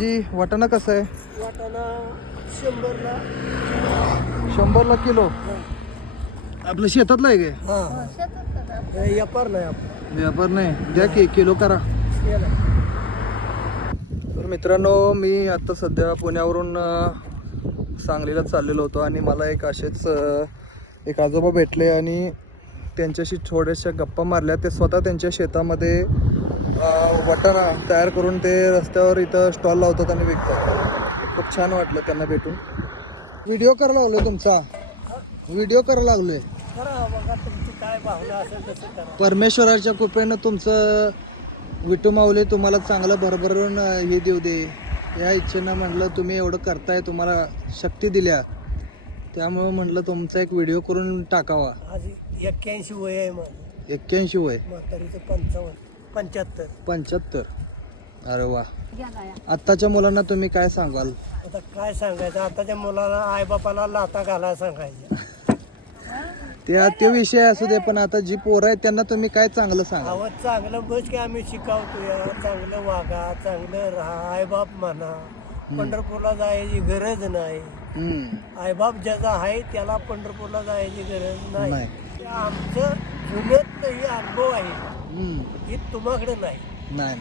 जी वाटाणा कसं आहे? वाटाणा 100ला 100ला किलो. आपलं शेतातलं आहे काय? व्यापार नाही आपला. व्यापार नाही, द्या की किलो करा. तर मित्रांनो, मी आता सध्या पुण्यावरून सांगलीला चाललेलो होतो आणि मला एक असेच एक आजोबा भेटले आणि त्यांच्याशी थोड्याशा गप्पा मारल्या. ते स्वतः त्यांच्या शेतामध्ये वाटाणा तयार करून ते रस्त्यावर इथं स्टॉल लावतात आणि विकतात. खूप छान वाटलं त्यांना भेटून. व्हिडिओ करायला लागलोय तुमचा, व्हिडिओ करायला लागलोय. करा बघा, तुमची काय भावना असेल तसं करा. परमेश्वराच्या कृपेनं तुमचं विठू माऊली तुम्हाला चांगलं भरभरून हे देऊ दे या इच्छेनं म्हटलं. तुम्ही एवढं करताय, तुम्हाला शक्ती दिल्या, त्यामुळं म्हटलं तुमचा एक व्हिडिओ करून टाकावा. आज 81 वय आहे माझं. 81 वय, म्हातारीचं 75. 75. अरे वा. आत्ताच्या मुलांना तुम्ही काय सांगाल? आता काय सांगायचं, आताच्या मुलाला आईबापाला लाथा घालायला सांगायचं. ते विषय असू दे, पण आता जी पोरं आहेत त्यांना तुम्ही काय चांगलं सांगा? आवाज चांगलं बस की आम्ही शिकवतो या, चांगलं वागा, चांगलं राहा, आईबाप म्हणा. पंढरपूरला जायची गरज नाही. आईबाप ज्याचा आहे त्याला पंढरपूरला जायची गरज नाही. ते आमचं जुन्यातलं अनुभव आहे, हे तुम्हाकडे नाही. नाही,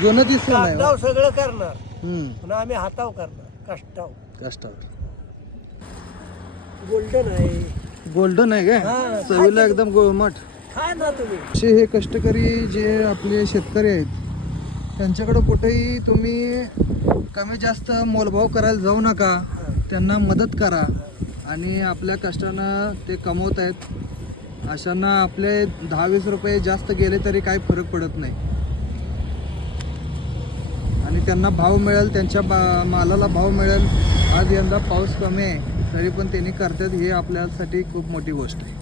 जुनं दिसत नाही. कागदाव सगळं करणार, पण आम्ही हाताव करणार, कष्टावर. गोल्डन आहे, गोल्डन आहे काय? चवीला एकदम गुळमट. काय ना तुम्ही. असे हे कष्टकरी जे आपले शेतकरी आहेत त्यांच्याकडे कुठेही तुम्ही कमी जास्त मोलभाव करायला जाऊ नका. त्यांना मदत करा आणि आपल्या कष्टानं ते कमवत आहेत. अशांना आपले 10-20 रुपये जास्त गेले तरी काही फरक पडत नाही आणि त्यांना भाव मिळेल, त्यांच्या मालाला भाव मिळेल. आज यंदा पाऊस कमी आहे तरी पण त्यांनी करतात, हे आपल्यासाठी खूप मोठी गोष्ट आहे.